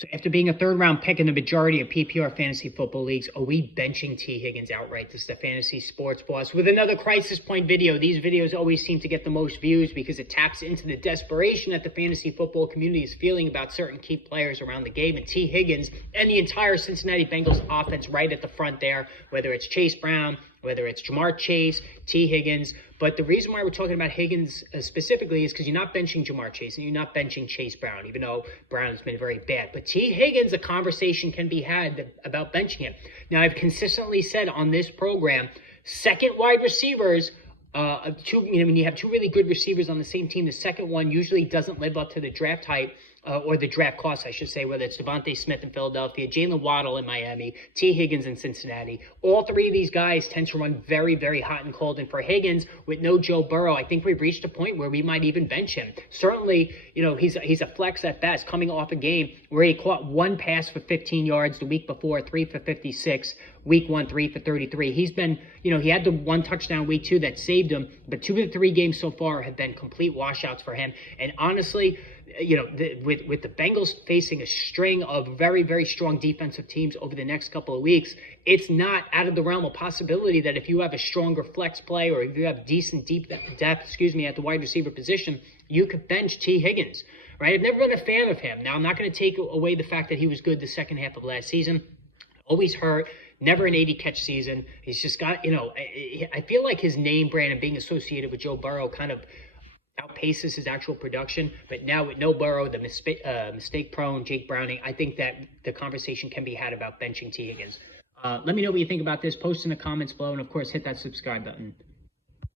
So after being a third-round pick in the majority of PPR fantasy football leagues, are we benching T. Higgins outright? This is the Fantasy Sports Boss with another crisis point video. These videos always seem to get the most views because it taps into the desperation that the fantasy football community is feeling about certain key players around the game. And T. Higgins and the entire Cincinnati Bengals offense right at the front there, whether it's Chase Brown, whether it's Jamar Chase, T. Higgins. But the reason why we're talking about Higgins specifically is because you're not benching Jamar Chase and you're not benching Chase Brown, even though Brown has been very bad. But T. Higgins, a conversation can be had about benching him. Now, I've consistently said on this program, second wide receivers, when you have two really good receivers on the same team, the second one usually doesn't live up to the draft hype. Or the draft cost, I should say, whether it's Devontae Smith in Philadelphia, Jalen Waddle in Miami, T. Higgins in Cincinnati. All three of these guys tend to run very, very hot and cold. And for Higgins, with no Joe Burrow, I think we've reached a point where we might even bench him. Certainly, he's a flex at best, coming off a game where he caught one pass for 15 yards the week before, 3 for 56. Week 1, 3 for 33. He's been, he had the one touchdown week 2 that saved him, but 2 of the 3 games so far have been complete washouts for him. And honestly, with the Bengals facing a string of very, very strong defensive teams over the next couple of weeks, it's not out of the realm of possibility that if you have a stronger flex play or if you have decent deep depth, at the wide receiver position, you could bench T. Higgins, right? I've never been a fan of him. Now, I'm not going to take away the fact that he was good the second half of last season. Always hurt. Never an 80-catch season. He's just got, I feel like his name brand and being associated with Joe Burrow kind of outpaces his actual production. But now with no Burrow, the mistake-prone Jake Browning, I think that the conversation can be had about benching T. Higgins. Let me know what you think about this. Post in the comments below, and of course, hit that subscribe button.